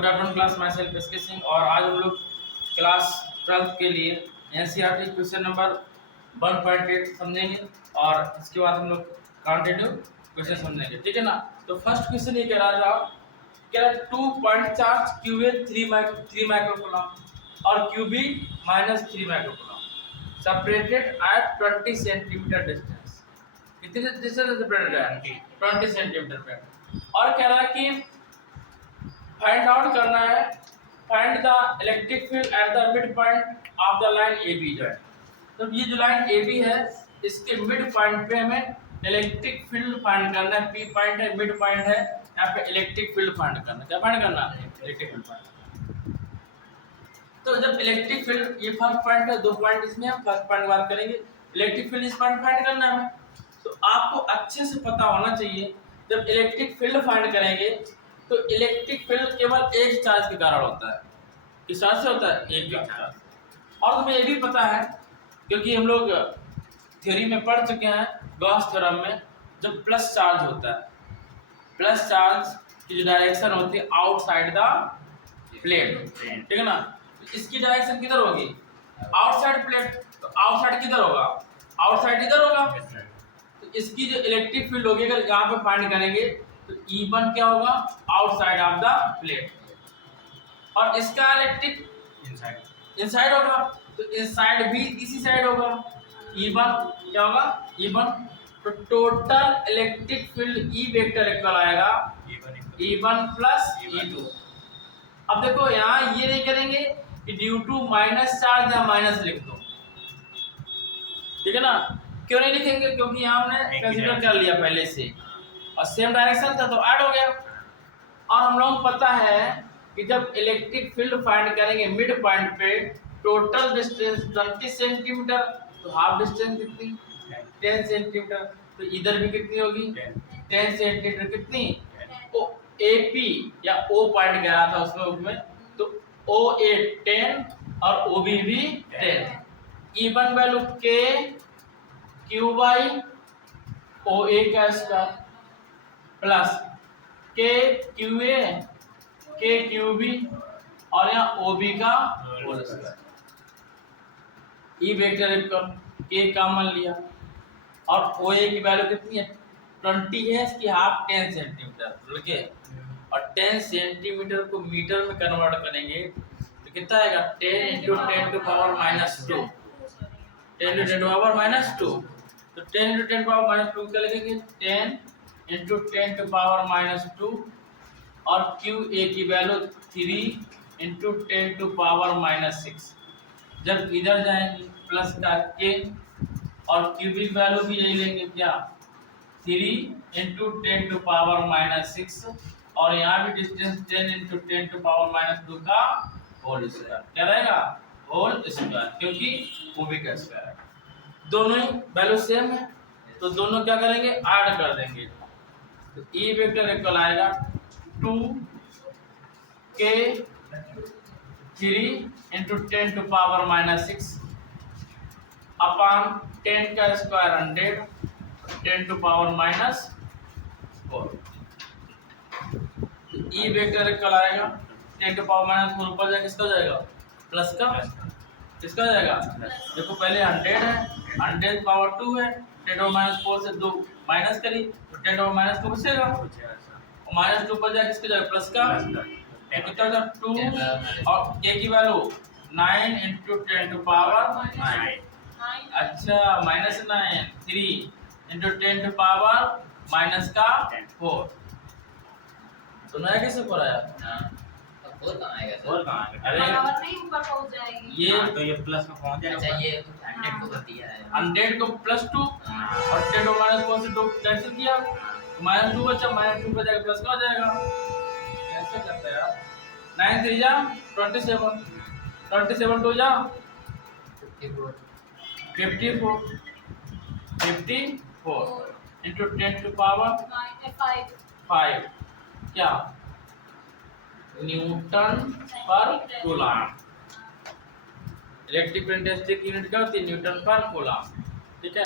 Good afternoon class, myself SK Singh. और आज हम लोग क्लास 12 के लिए एनसीईआरटी क्वेश्चन नंबर 1.8 समझेंगे और इसके बाद हम लोग कंटिन्यू क्वेश्चन समझेंगे, ठीक है ना। तो फर्स्ट क्वेश्चन ये कह रहा था, कह रहा 2 पॉइंट चार्ज QA 3 माइक्रोकूलम और QB -3 microcoulomb separated at 20 centimetre distance. कितने डिस्टेंस सेपरेटेड है? 20 सेंटीमीटर पे। और कह रहा है कि फाइंड आउट करना है, find the electric field at the mid point of the line AB जो है। तो ये जो लाइन AB है इसके मिड पॉइंट पे हमें इलेक्ट्रिक फील्ड फाइंड करना है। P पॉइंट है, मिड पॉइंट है, यहाँ पे इलेक्ट्रिक फील्ड फाइंड करना है। क्या फाइंड करना है? Electric field find. तो जब इलेक्ट्रिक फील्ड, ये फर्स्ट पॉइंट है, 2 पॉइंट इसमें हम फर्स्ट पॉइंट बात करेंगे, इलेक्ट्रिक फील्ड इस पॉइंट फाइंड करना है हमें। तो आपको अच्छे से पता होना चाहिए, जब इलेक्ट्रिक फील्ड फाइंड करेंगे तो इलेक्ट्रिक फील्ड केवल एक चार्ज के कारण होता है। किस चार्ज से होता है? एक चार्ज। और तुम्हें ये भी पता है क्योंकि हम लोग थ्योरी में पढ़ चुके हैं, गॉस थ्योरम में, जब प्लस चार्ज होता है, प्लस चार्ज की जो डायरेक्शन होती है आउटसाइड द प्लेट, ठीक है ना। तो इसकी डायरेक्शन किधर होगी? Outside plate. तो आउटसाइड किधर होगा? आउटसाइड इधर होगा। तो इसकी जो इलेक्ट्रिक फील्ड होगी, अगर यहाँ पे फाइंड करेंगे तो E1 क्या होगा? Outside of the plate. और इसका इलेक्ट्रिक इनसाइड होगा, तो इनसाइड भी इसी साइड होगा। E1 क्या होगा? E1। तो total electric field E vector equal आएगा E1 प्लस E2। अब देखो यहाँ ये नहीं करेंगे कि ड्यू टू माइनस चार्ज या माइनस लिख दो, ठीक है ना। क्यों नहीं लिखेंगे? क्योंकि यहाँ हमने कंसीडर कर लिया पहले से और सेम डायरेक्शन था तो ऐड हो गया। और हम लोग पता है कि जब इलेक्ट्रिक फील्ड फाइंड करेंगे मिड पॉइंट पे, टोटल डिस्टेंस 20 सेंटीमीटर, तो हाफ डिस्टेंस कितनी? 10 सेंटीमीटर। तो इधर भी कितनी होगी? 10 सेंटीमीटर। कितनी? ओ AP या O पॉइंट कह रहा था उसमें, तो OA 10 और OB भी 10। E1 value K Q by OA का square plus K QA K QB और यहाँ OB का whole square. E vector equal K common लिया और OA की वैल्यू कितनी है? 20 है, इसकी हाफ 10 सेंटीमीटर, ठीक है। और 10 सेंटीमीटर को मीटर में कन्वर्ट करेंगे तो कितना आएगा? 10 into 10 to power -2, 10 to 10 power -2। तो 10 इंटू 10 पावर -2 क्या लिखेंगे? 10 इंटू 10 टू पावर -2 और QA की वैल्यू 3 इंटू 10 टू पावर -6। जब इधर जाएंगे प्लस का K और QB की वैल्यू भी यही लेंगे, क्या? 3 इंटू 10 टू पावर -6 और यहाँ भी डिस्टेंस 10 इंटू 10 टू पावर -2 का होल स्क्वायर। क्या रहेगा? होल स्क्वायर, क्योंकि OB का स्क्वायर है। दोनों ही वैल्यू सेम है तो दोनों क्या करेंगे? ऐड कर देंगे। तो E वेक्टर इक्वल आएगा 2K 3 into 10 to power -6 upon 10 का square 100, 10 to power -4। E vector equal आएगा 10 टू पावर -4, ऊपर जाके किसका जाएगा? प्लस का। किसका जाएगा? देखो पहले 100 है, 100 पावर 2 है, 10 और -4 से 2 माइनस करी तो 10 और माइनस को बचेगा, और -2 ऊपर जाके किसका जाएगा? प्लस का। कितना होगा? 2 और K की वैल्यू 9 इंटू 10 टू पावर 9। अच्छा -9, 3 इंटू 10 टू पावर -4। सुना है कैसे पढ़ा यार? और कहाँ आएगा सर? और कहाँ है? अरे पावर नहीं ऊपर पहुंच जाएगी। ये तो ये प्लस में पहुंच जाएगा। अच्छा ये 100 को कर दिया है। 100 को +2 और 10 और -4 से 2 कैंसिल किया, -2 बचा, -2 का जाएगा प्लस का हो जाएगा। कैसे करते हैं यार? 9 3 जा 27, 27 2 जा 54 इंटू 10 टू पावर 5 क्या? न्यूटन पर कूलम। इलेक्ट्रिक इंटेंसिटी की यूनिट क्या होती है? न्यूटन पर कूलम, ठीक है।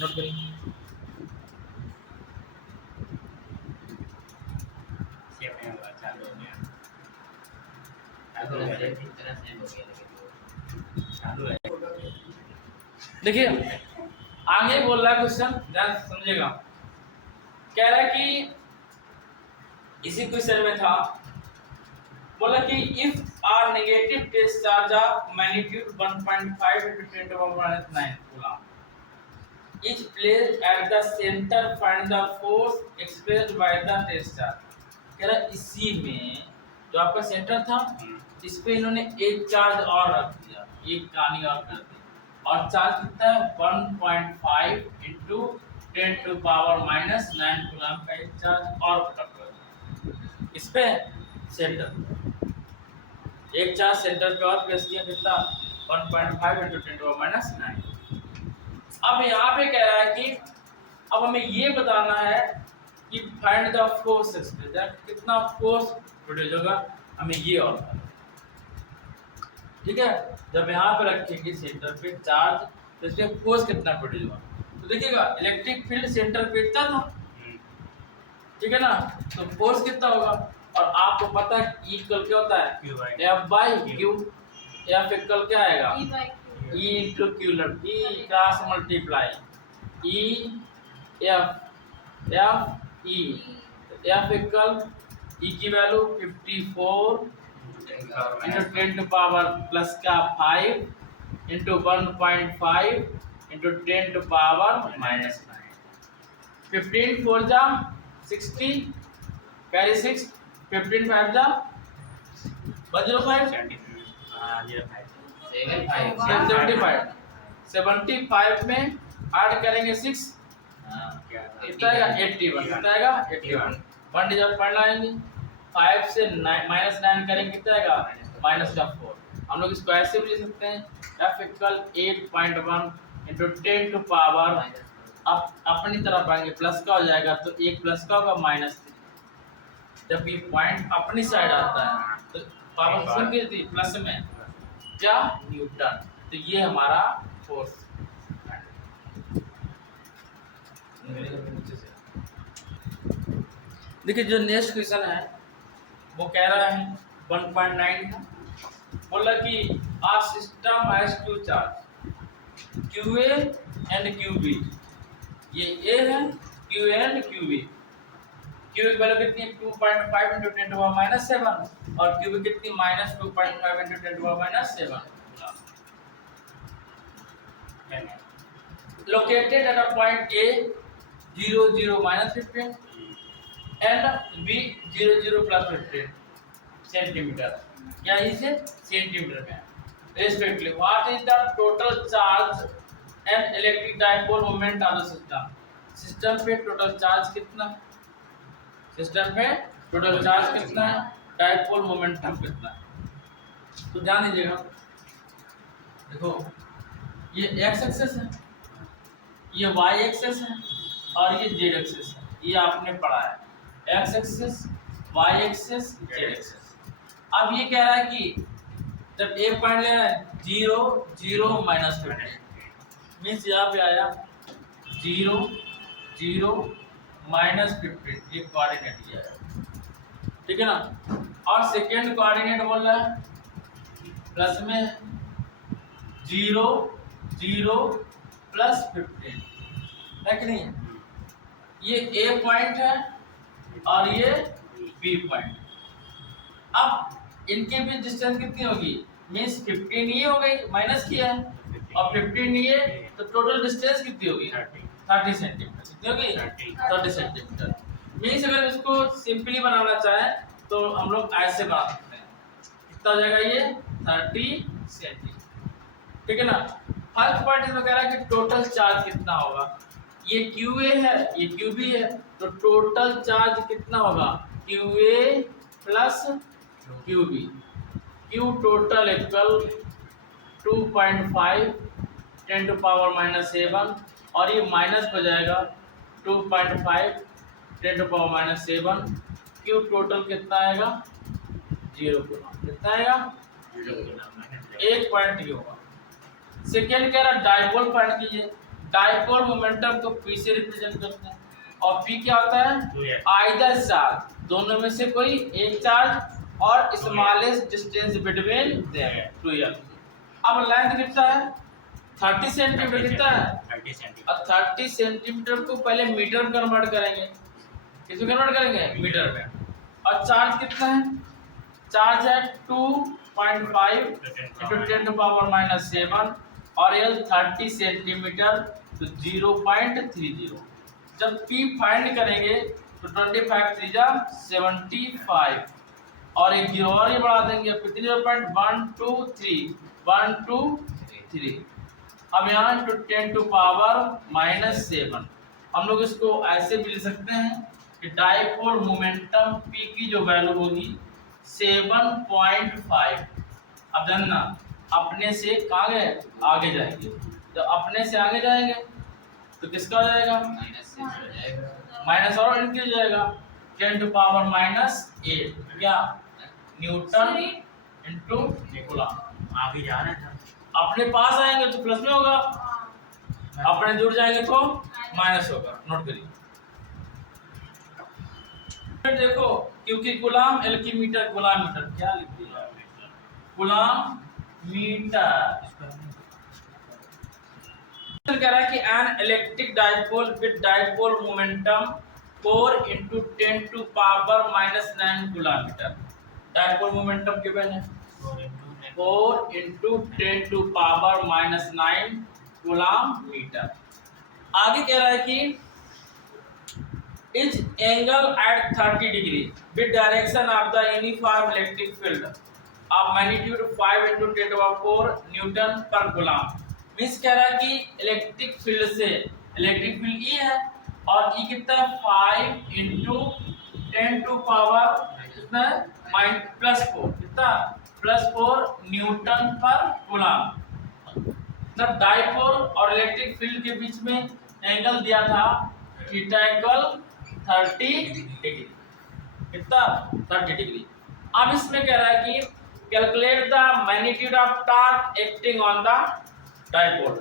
नोट करिए। देखिए आगे बोल रहा है क्वेश्चन, ध्यान से समझिएगा। कह रहा है कि इसी क्वेश्चन में था, बोला कि if are negative test charge of magnitude 1.5 × 10⁻⁹ coulomb is placed at the centre, find the force expressed by the test charge. कह रहा इसी में जो आपका सेंटर था, इस पे इन्होंने एक चार्ज और रख दिया, एक कहानी और कर दी, और चार्ज कितना है 1.5 × 10⁻⁹ कूलम का एक चार्ज और पटा कर दिया इस पे सेंटर, एक चार्ज सेंटर पे और प्लेस किया, कितना 1.5 × 10⁻⁹। अब यहाँ पे कह रहा है कि अब हमें ये बताना है कि फाइंड द फोर्स एक्सप्रेस, कितना फोर्स प्रोड्यूस होगा, हमें ये और ठीक है। जब यहाँ पे रखेंगे सेंटर पे चार्ज, तो इससे फोर्स कितना प्रोड्यूस होगा, तो देखिएगा इलेक्ट्रिक फील्ड सेंटर पे इतना था, ठीक है ना, तो फोर्स कितना होगा, और आपको पता है E इक्वल क्या होता है F/Q, F इक्वल क्या आएगा E × Q, E cross multiply E F E, F equal E की वैल्यू 54 × 10⁻⁵ × 1.5 × 10⁻⁻⁹ 15 4 जा 60, कैरी 6, 15 5 जा 105, 75 में ऐड करेंगे 6, कितना आएगा 81, कितना आएगा 81, 1 डिजिट पढ़ लाएंगे, 5 से -9 करेंगे, कितना आएगा -4। हम लोग इसको ऐसे भी लिख सकते हैं F इक्वल 8.1 × 10⁻, अब अपनी तरफ आएंगे प्लस का हो जाएगा, तो एक प्लस का होगा -3, जब ये पॉइंट अपनी साइड आता है तो पावर किसमें गिरती है, प्लस में, क्या न्यूटन, तो ये हमारा फोर्स। देखिए जो नेक्स्ट क्वेश्चन है वो कह रहा है 1.9 का, बोला कि a system has to charge QA and QB, ये A है, QA एंड QB, QA की वैल्यू कितनी है 2.5 × 10⁻⁷, और QB कितनी -2.5 × 10⁻⁷। located at a point A 0 0 -15 and B 0 0 +15 centimetre, या इसे सेंटीमीटर में respectively. What is the total charge and electric dipole moment of the system, system पे टोटल चार्ज कितना, सिस्टम पे टोटल चार्ज कितना है, डाइपोल मोमेंटम कितना है। तो ध्यान दीजिएगा, देखो ये x एक्सिस है, ये y एक्सिस है, और ये z एक्सिस है, ये आपने पढ़ा है x axis y axis z axis. अब ये कह रहा है कि जब एक पॉइंट लेना है 0 0 -15, मीन्स यहाँ पे आया 0 0 -15, ये कोऑर्डिनेट दिया है, ठीक है ना, और सेकेंड कोऑर्डिनेट बोल रहा है प्लस में 0 0 +15, है कि नहीं, ये A पॉइंट है और ये B पॉइंट। अब इनके बीच डिस्टेंस कितनी होगी, मीन्स 15 ये हो गई, माइनस किया है, और 15 ये, तो टोटल डिस्टेंस कितनी होगी 30 सेंटीमीटर, कितनी होगी 30 सेंटीमीटर। मीन्स अगर इसको सिंपली बनाना चाहें तो हम लोग ऐसे बना सकते हैं, कितना हो जाएगा ये 30 सेंटीमीटर, ठीक है ना। फर्स्ट पॉइंट इसमें कह रहा है कि टोटल चार्ज कितना होगा, ये QA है ये QB है, तो टोटल चार्ज कितना होगा QA plus QB, Q total equal 2.5 10⁻⁷, और ये माइनस हो जाएगा 2.5 10⁻⁷, Q टोटल कितना आएगा 0, कितना आएगा 1 पॉइंट ही होगा। सेकेंड कह रहा डाइपोल फाइंड कीजिए, डाइपोल मोमेंटम को P से रिप्रेजेंट करते हैं, और P क्या होता है आइदर चार्ज, दोनों में से कोई एक चार्ज और smallest distance between them 2L। अब लेंथ कितना है 30 सेंटीमीटर कितना है? 30 सेंटीमीटर। अब 30 सेंटीमीटर को पहले मीटर में कन्वर्ट करेंगे। किसमें कन्वर्ट करेंगे? मीटर में। और चार्ज कितना है? चार्ज है 2.5 इंटू 10 टू पावर माइनस 7 और एल 30 सेंटीमीटर तो 0.30। जब P फाइंड करेंगे तो 25 3 जा 75 और एक जीरो और ये बढ़ा देंगे। कितनी 0.123 123। अब यहाँ इंटू 10 टू पावर माइनस 7 हम लोग इसको ऐसे भी लिख सकते हैं कि डाइपोल मोमेंटम P की जो वैल्यू होगी 7.5। अब जानना अपने से कहाँ गए? आगे जाएंगे। तो अपने से आगे जाएंगे तो किसका हो जाएगा? माइनस 6 हो जाएगा। माइनस और इंक्रीज हो जाएगा 10 टू पावर माइनस 8 क्या न्यूटन इंटू कूलम। आगे जा रहे हैं अपने पास आएंगे तो प्लस में होगा, अपने दूर जाएंगे तो माइनस होगा। नोट करिए। देखो क्योंकि गुलाम एल की मीटर गुलाम मीटर क्या लिख दिया? Coulomb metre. कह रहा है कि an electric dipole with dipole momentum 4 into 10 to power minus 9 coulomb metre. Dipole momentum given है 4 into 10 to power minus 9 coulomb metre. आगे कह रहा है कि is angle at 30 degree with direction of the uniform electric field of magnitude 5 into 10 to power 4 Newton पर गुलाम। Means कह रहा है कि इलेक्ट्रिक फील्ड से इलेक्ट्रिक फील्ड ई है और ई कितना है 5 इंटू 10 टू पावर कितना है +4 कितना +4 न्यूटन पर गुलाम। मतलब डाइपोल और इलेक्ट्रिक फील्ड के बीच में एंगल दिया था थीटा इक्वल 30 डिग्री। कितना 30 डिग्री। अब इसमें कह रहा है कि calculate the magnitude of torque acting on the dipole.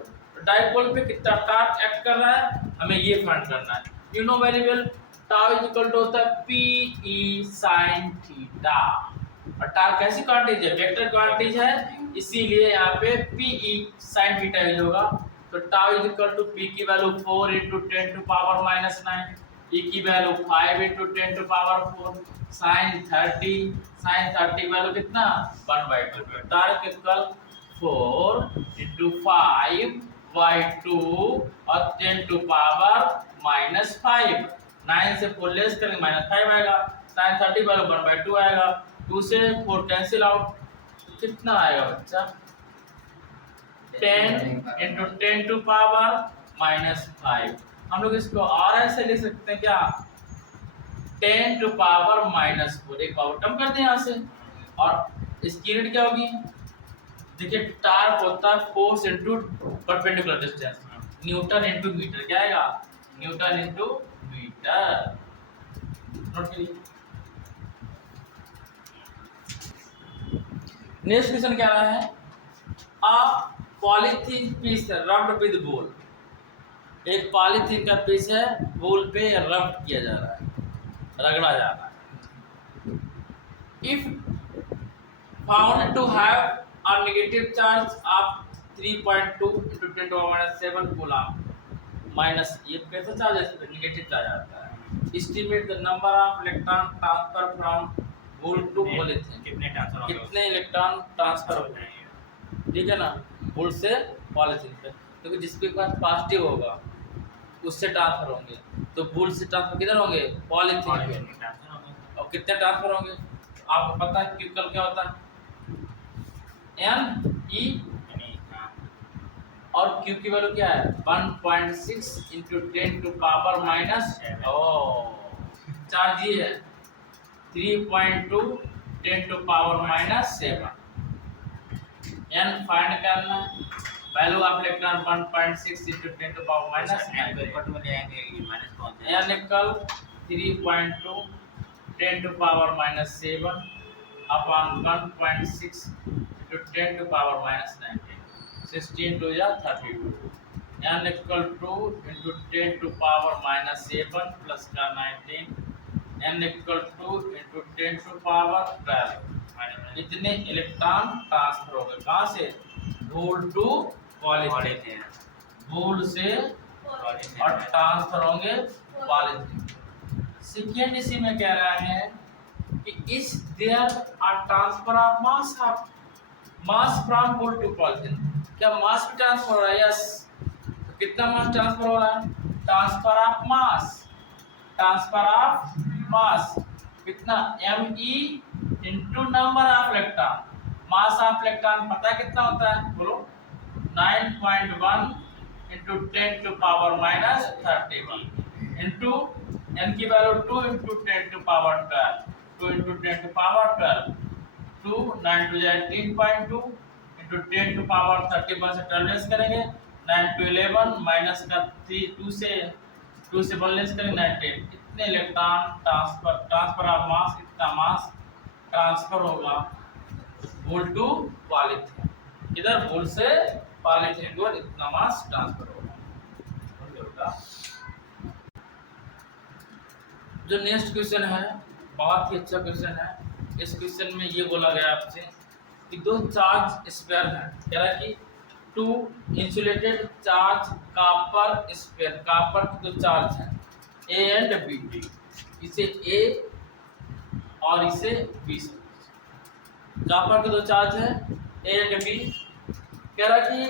Dipole पे कितना टॉर्क एक्ट कर रहा है हमें ये फाइंड करना है। You know very well tau is equal to होता है PE sin थीटा। और टॉर्क कैसी क्वांटिटी है? वेक्टर क्वांटिटी है, इसीलिए यहाँ पे PE sin थीटा यूज होगा। तो tau is equal to P की value 4 into 10 to power minus 9, E की value 5 into 10 to power 4, sin 30 की वैल्यू कितना 1/2। टॉर्क इक्वल 4 इंटू 5/2 और 10 टू पावर माइनस 5। 9 से 4 लेस करेंगे -5 आएगा। sin 30 वाला 1/2 आएगा। 2 से 4 कैंसिल आउट तो कितना आएगा बच्चा 10 इंटू 10 टू पावर -5। हम लोग इसको और ऐसे लिख सकते हैं क्या 10 टू पावर -4। एक पावर कम कर दें यहाँ से और इसकी यूनिट क्या होगी? देखिए टार्क होता है force into perpendicular distance newton into metre. क्या आएगा? Newton into metre. नोट करिए। नेक्स्ट क्वेश्चन क्या रहा है? A polythene piece rubbed with wool. एक पॉलीथीन का पीस है बोल पे रब किया जा रहा है, रगड़ा जा रहा है। If found to have a negative charge of 3.2 into 10 to minus 7 coulomb minus ये कैसा चार्ज है? नेगेटिव चार्ज आता है। Estimate the number of electron transfer from wool to polythene. कितने इलेक्ट्रॉन ट्रांसफर हो जाएंगे? ठीक है ना, बोल से पॉलीथीन पे। क्योंकि जिसके पास पॉजिटिव होगा उससे ट्रांसफर होंगे, तो बोल से ट्रांसफर किधर होंगे? पॉलीथीन पे। और कितने ट्रांसफर होंगे आपको पता है? क्यू कल क्या होता है? NE और Q की वैल्यू क्या है 1.6 into 10 to power minus charge ये है 3.2 10 to power minus 7। n find करना है। Value of electron 1.6 into 10 to power minus 9 n equal 3.2 10 to power minus 7 upon 1.6 into 10 to power minus 19। 16 to 32 n equal to into 10 to power minus 7 plus का 19 n equal to into 10 to power 12। इतने electron transfer हो गए कहाँ से? बोल to polythene, would say और transfer होंगे polythene. Second इसी में कह रहा है कि is there are transfer of mass from wood to polythene, क्या मास भी ट्रांसफर हो रहा है? यस। तो कितना मास ट्रांसफर हो रहा है? ट्रांसफर ऑफ मास कितना? Me into number of electron. Mass of electron पता है कितना होता है? बोलो। 9.1 into 10 to power minus 31 into n की value 2 into 10 to power 12, 2 into 10 to power 12, 2 9 to 18.2 into 10 to power 31 से 12 लेस करेंगे, 9 टू 11 माइनस का 3 2 से 1 लेस करेंगे 19। इतने इलेक्ट्रॉन ट्रांसफर ऑफ मास, इतना मास ट्रांसफर होगा वुड टू पॉलीथीन। इधर वुड से पॉलीथीन को इतना मास ट्रांसफर होगा। जो नेक्स्ट क्वेश्चन है बहुत ही अच्छा क्वेश्चन है। इस क्वेश्चन में ये बोला गया आपसे कि दो चार्ज स्पेयर हैं, कह रहा है कि two insulated charge copper sphere, copper के दो चार्ज हैं ए एंड बी, इसे ए और इसे बी से। कॉपर के दो चार्ज हैं ए एंड बी, कह रहा कि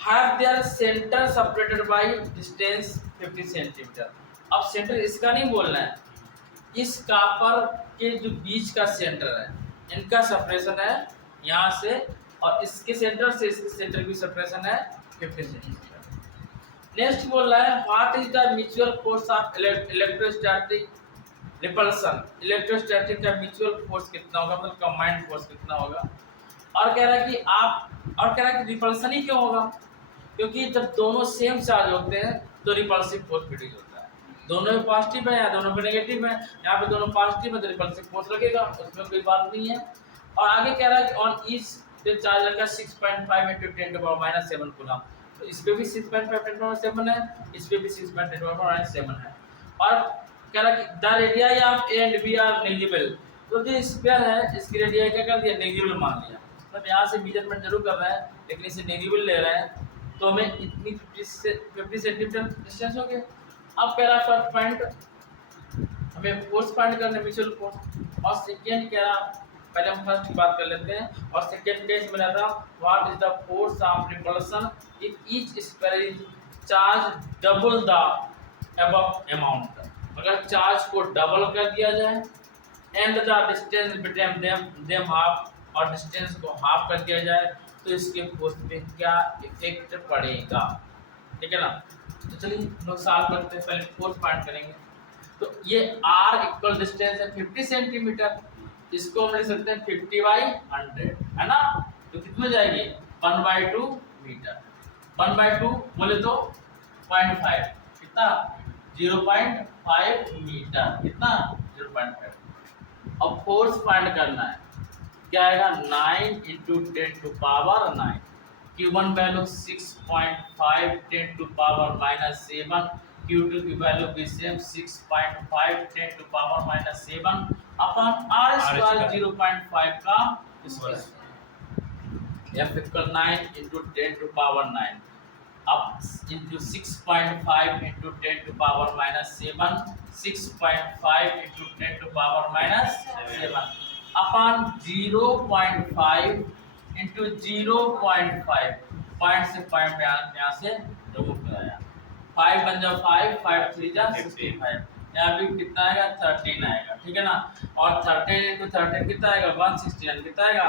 have their centre separated by distance 50 centimetre. अब सेंटर इसका नहीं बोलना है, इस कॉपर के जो बीच का सेंटर है इनका सेपरेशन है यहाँ से, और इसके सेंटर से इसके सेंटर की सेपरेशन है 50 सेंटीमीटर। नेक्स्ट बोल रहा है what is the mutual force of electrostatic repulsion. Electrostatic का म्यूचुअल फोर्स कितना होगा, मतलब कंबाइंड फोर्स कितना होगा। और कह रहा है कि कह रहा है कि रिपल्सन ही क्यों होगा, क्योंकि जब दोनों सेम चार्ज होते हैं तो रिपल्सिव फोर्स प्रोड्यूस होता है। दोनों में पॉजिटिव है या दोनों में नेगेटिव है, यहाँ पे दोनों पॉजिटिव है तो रिपल्सिव फोर्स लगेगा, उसमें कोई बात नहीं है। और आगे कह रहा है कि ऑन ईच चार्ज लगा 6.5 into 10 to power minus 7 coulomb, तो इस पे भी 6.5 10 टू पावर 7 है, इस पे भी 6.5 10 टू पावर माइनस 7 है। और कह रहा है कि the radii of A and B are negligible, तो जो स्फीयर है इसकी रेडियाई क्या कर दिया, नेग्लिजिबल मान लिया। मतलब यहाँ से मेजरमेंट जरूर कर रहा है लेकिन इसे नेग्लिजिबल ले रहा है, तो हमें इतनी 50 सेंटीमीटर डिस्टेंस हो गया। अब कह रहा है फर्स्ट पॉइंट हमें फोर्स फाइंड करना है, म्यूचुअल फोर्स। और सेकेंड कह रहा, पहले हम फर्स्ट की बात कर लेते हैं। और सेकेंड केस में रहता what is the force of repulsion if each sphere is charge double the above amount. अगर चार्ज को डबल कर दिया जाए and the distance between them half, और डिस्टेंस को हाफ कर दिया जाए, तो इसके फोर्स पे क्या इफेक्ट पड़ेगा, ठीक है ना। तो चलिए लोग सॉल्व करते हैं, पहले फोर्स फाइंड करेंगे। तो ये r इक्वल डिस्टेंस है 50 सेंटीमीटर, इसको हम लिख सकते हैं 50/100, है ना। तो कितना जाएगी 1/2 मीटर, 1/2 बोले तो 0.5, कितना 0.5 मीटर, कितना 0.5। अब फोर्स फाइंड करना है, क्या आएगा 9 into 10 to power 9, Q1 value 6.5 10 to power minus 7, Q2 की वैल्यू भी same 6.5 10 to power minus 7 upon r square 0.5 का square. F equal 9 into 10 to power 9 अब into 6.5 into 10 to power minus 7, 6.5 into 10 to power minus 7 upon 0.5 into 0.5, point से point यहाँ से remove कराया, 5 बन जाओ 5, 5 3 जा 65, यहाँ भी कितना आएगा 13 आएगा, ठीक है ना। और 13 इंटू 13 कितना आएगा 169, कितना आएगा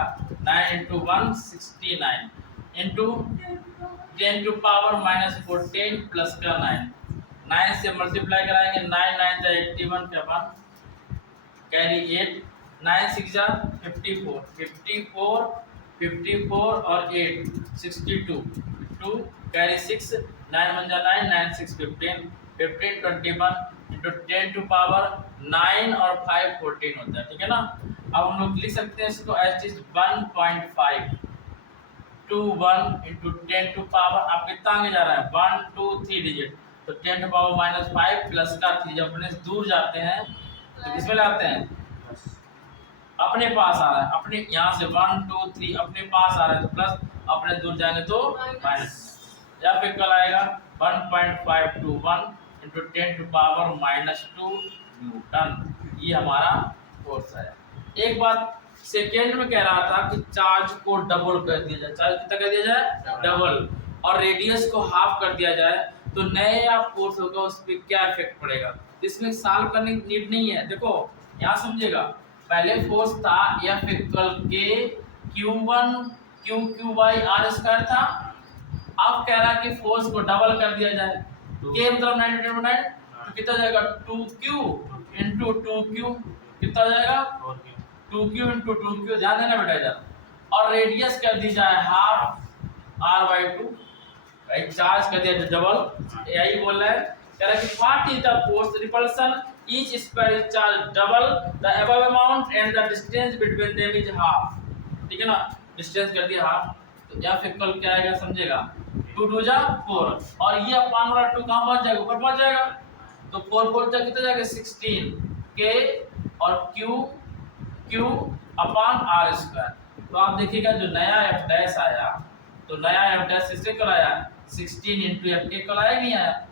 9 into 169 into 10 to power minus 14 plus का 9 से मल्टीप्लाई कराएंगे, 9 9 जा 81 का 1 कैरी 8, 9 6 जा 54 और 8 62 2 कैरी 6, 9 1 जा 9 9 6 15 21 इंटू 10 टू पावर 9 और 5 14 होता है, ठीक है ना। अब हम लोग लिख सकते हैं इसको as is 1.5 to 1 into 10 to power, आप कितना आगे जा रहा है 1 2 3 डिजिट, तो 10 टू पावर माइनस 5 प्लस का 3, जब अपने से दूर जाते हैं तो किसमें लाते हैं, अपने पास आ रहा है, अपने यहाँ से 1 2 3 अपने पास आ रहा है, तो प्लस अपने दूर जाएंगे तो माइनस, या फिर कल आएगा 1.521 इंटू 10⁻⁻2 न्यूटन। ये हमारा फोर्स है। एक बात सेकेंड में कह रहा था कि चार्ज को डबल कर दिया जाए, चार्ज कितना कर दिया जाए, डबल, और रेडियस को हाफ कर दिया जाए, तो नया फोर्स होगा उस पर क्या इफेक्ट पड़ेगा। इसमें सॉल्व करने की नीड नहीं है। देखो यहाँ समझिएगा, पहले फोर्स था F इक्वल के Q1 Q/r² था। अब कह रहा है कि फोर्स को डबल कर दिया जाए, K मतलब 9 तो कितना जाएगा 2Q इंटू 2Q, कितना जाएगा 2Q इंटू 2Q, ध्यान देना बेटा इधर, और रेडियस कर दी जाए हाफ r/2, चार्ज कर दिया डबल, यही बोल रहा है। कह रहा है कि what is the force repulsion each square is charge double the above amount and the distance between them is half. ठीक है ना, डिस्टेंस कर दिया हाफ, तो F इक्वल क्या आएगा समझेगा, 2 2 जा 4, और ये अपान वाला 2 कहां पहुंच जाएगा, ऊपर पहुंच जाएगा, तो 4 4 जा कितना जाएगा 16 K और Q अपान r²। तो आप देखिएगा जो नया F डैश आया, तो नया F डैश किससे कल आया, 16 इंटू एफ के कल आया, नहीं आया,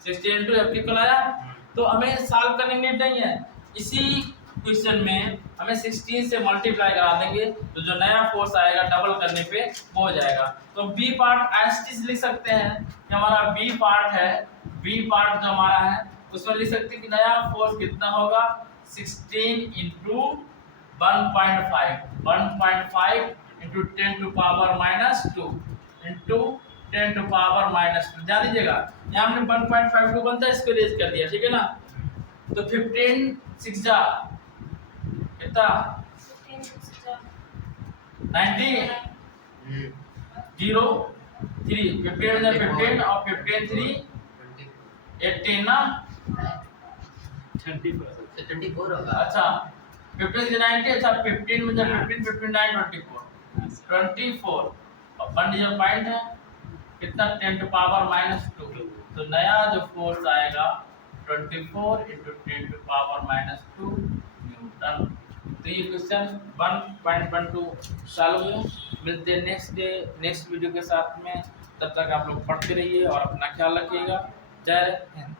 16 इंटू एफ के कल आया। तो हमें सॉल्व करने की नीड नहीं है, इसी क्वेश्चन में हमें 16 से मल्टीप्लाई करा देंगे, तो जो नया फोर्स आएगा डबल करने पे वो हो जाएगा। तो बी पार्ट एस लिख सकते हैं कि हमारा बी पार्ट है, बी पार्ट जो हमारा है उसमें लिख सकते हैं कि नया फोर्स कितना होगा, 16 इंटू 1.5 इंटू 10⁻⁻2 इंटू 10⁻⁻2। ध्यान दीजिएगा यहाँ हमने 1.52 बनता है, इसको रेज कर दिया, ठीक है ना। तो 15 6 जा कितना 90 0 3, 15 में 15 और 15 3 18 ना 24 होगा। अच्छा 15 से 90, अच्छा 15 में 15 15 9 24 और 1 डिजिट पॉइंट है कितना 10⁻⁻2। तो नया जो फोर्स आएगा 24 इंटू 10⁻⁻2 न्यूटन। तो ये क्वेश्चन 1.12 सॉल्व हुआ। मिलते हैं नेक्स्ट वीडियो के साथ में, तब तक आप लोग पढ़ते रहिए और अपना ख्याल रखिएगा। जय हिंद।